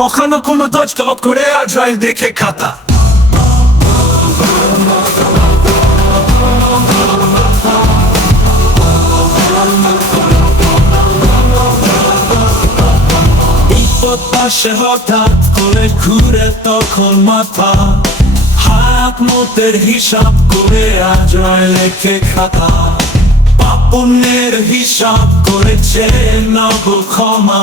কখনো কোনো দোষ টপ করে আজরাইল দেখে খাতা। বিপদ পাশে হঠাৎ করে ঘুরে তখন মাথা, হাত মতের হিসাব করে আজরাইল লেখে খাতা। পাপনের হিসাব করেছে নগো ক্ষমা,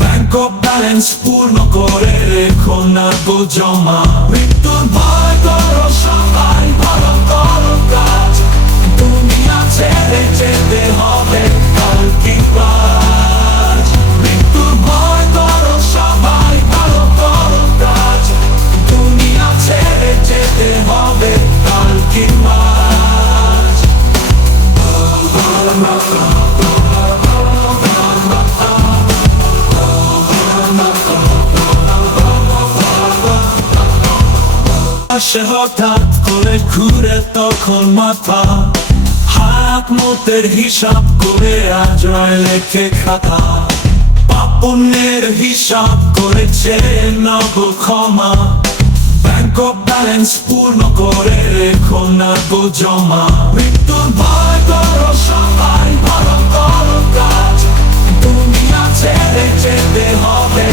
ব্যাংক ব্যালেন্স পূর্ণ করে রেখো না গো জমা। মৃত্যুর ভয় করো সবাই, ভালো করো কাজ, দুনিয়া ছেড়ে যেতে হবে কাল কিংবা আজ। মৃত্যুর ভয় করো সবাই, ভালো করো কাজ, দুনিয়া ছেড়ে যেতে হবে কাল কিংবা আজ। পাশে হঠাৎ করে ঘুরে তখন মাথা, হাত মতের হিসাব করে আজরাইল লেখে খাতা। পাপনের হিসাব করেছে নগো ক্ষমা, ব্যাংক ব্যালেন্স পূর্ণ করে রেখো না গো জমা। মৃত্যুর ভয় করো সবাই, ভালো করো কাজ, দুনিয়া ছেড়ে যেতে হবে